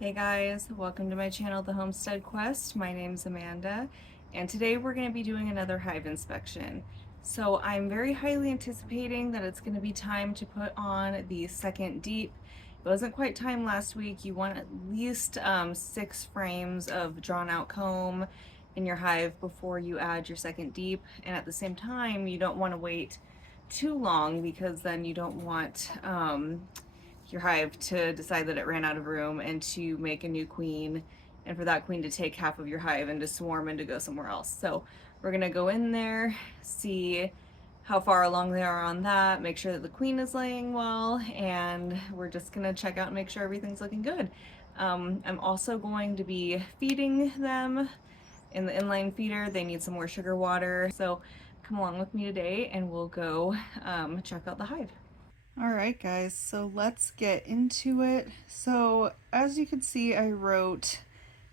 Hey guys, welcome to my channel, The Homestead Quest. My name's Amanda, and today we're going to be doing another hive inspection. So I'm very highly anticipating that it's going to be time to put on the second deep. It wasn't quite time last week. You want at least 6 frames of drawn out comb in your hive before you add your second deep, and at the same time you don't want to wait too long because then you don't want your hive to decide that it ran out of room and to make a new queen, and for that queen to take half of your hive and to swarm and to go somewhere else. So we're gonna go in there, see how far along they are on that, make sure that the queen is laying well, and we're just gonna check out and make sure everything's looking good. I'm also going to be feeding them in the inline feeder. They need some more sugar water. So come along with me today and we'll go check out the hive. All right, guys, so let's get into it. So as you can see, I wrote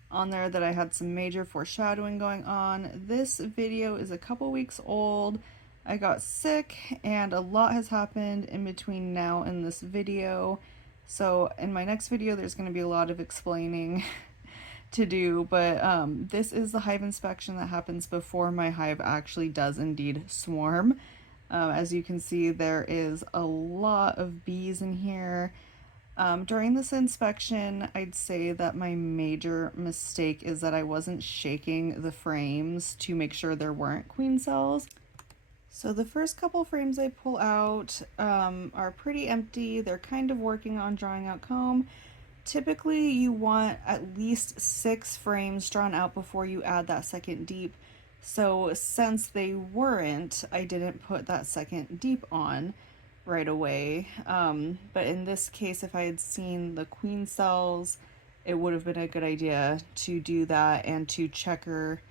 on there that I had some major foreshadowing going on. This video is a couple weeks old. I got sick and a lot has happened in between now and this video. So in my next video, there's going to be a lot of explaining to do, but this is the hive inspection that happens before my hive actually does indeed swarm. As you can see, there is a lot of bees in here. During this inspection, I'd say that my major mistake is that I wasn't shaking the frames to make sure there weren't queen cells. So the first couple frames I pull out are pretty empty. They're kind of working on drawing out comb. Typically, you want at least 6 frames drawn out before you add that second deep. So since they weren't, I didn't put that second deep on right away. But in this case, if I had seen the queen cells, it would have been a good idea to do that and to checker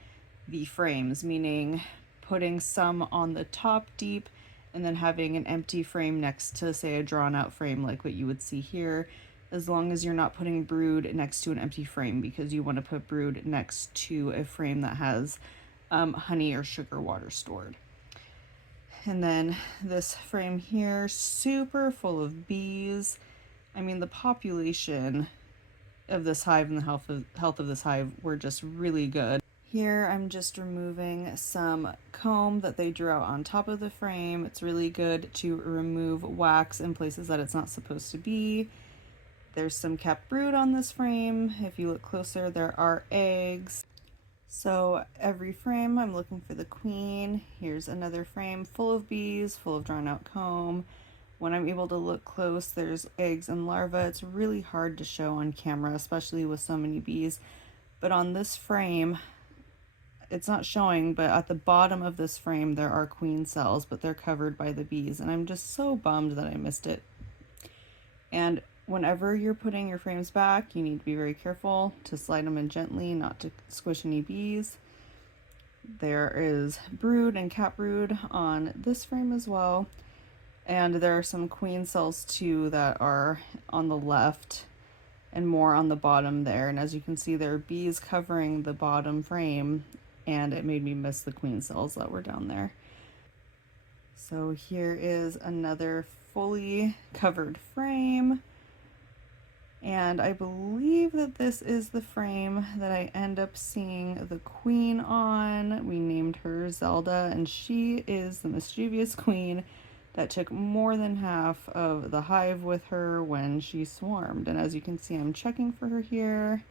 the frames, meaning putting some on the top deep and then having an empty frame next to, say, a drawn out frame like what you would see here, as long as you're not putting brood next to an empty frame, because you want to put brood next to a frame that has honey or sugar water stored. And then this frame here, super full of bees. I mean, the population of this hive and the health of this hive were just really good. Here I'm just removing some comb that they drew out on top of the frame. It's really good to remove wax in places that it's not supposed to be. There's some capped brood on this frame. If you look closer, there are eggs. So every frame I'm looking for the queen. Here's another frame full of bees, full of drawn out comb. When I'm able to look close, there's eggs and larvae. It's really hard to show on camera, especially with so many bees. But on this frame, it's not showing, but at the bottom of this frame there are queen cells, but they're covered by the bees, and I'm just so bummed that I missed it. And whenever you're putting your frames back, you need to be very careful to slide them in gently, not to squish any bees. There is brood and cap brood on this frame as well. And there are some queen cells too that are on the left and more on the bottom there. And as you can see, there are bees covering the bottom frame, and it made me miss the queen cells that were down there. So here is another fully covered frame. And I believe that this is the frame that I end up seeing the queen on. We named her Zelda, and she is the mischievous queen that took more than half of the hive with her when she swarmed. And as you can see, I'm checking for her here,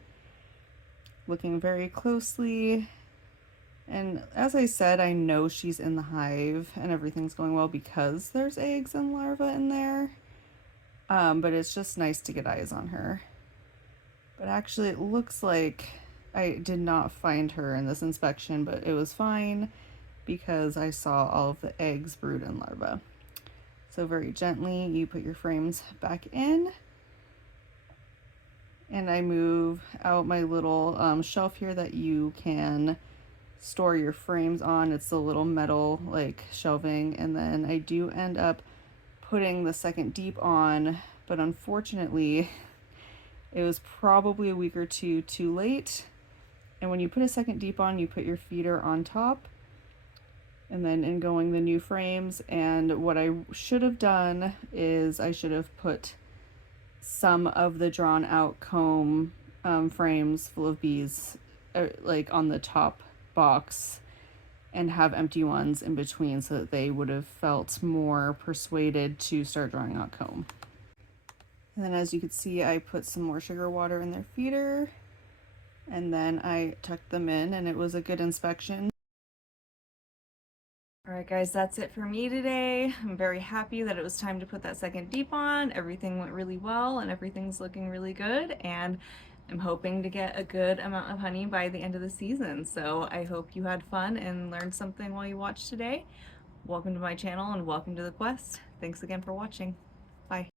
looking very closely. And as I said, I know she's in the hive and everything's going well because there's eggs and larvae in there. But it's just nice to get eyes on her. But actually it looks like I did not find her in this inspection, but it was fine because I saw all of the eggs, brood, and larvae. So very gently you put your frames back in, and I move out my little shelf here that you can store your frames on. It's a little metal like shelving, and then I do end up putting the second deep on, but unfortunately it was probably a week or two too late. And when you put a second deep on, you put your feeder on top, and then in going the new frames. And what I should have done is I should have put some of the drawn out comb frames full of bees, like on the top box, and have empty ones in between so that they would have felt more persuaded to start drawing out comb. And then as you can see, I put some more sugar water in their feeder, and then I tucked them in, and it was a good inspection. Alright guys, that's it for me today. I'm very happy that it was time to put that second deep on. Everything went really well and everything's looking really good, and I'm hoping to get a good amount of honey by the end of the season. So I hope you had fun and learned something while you watched today. Welcome to my channel and welcome to the quest. Thanks again for watching. Bye.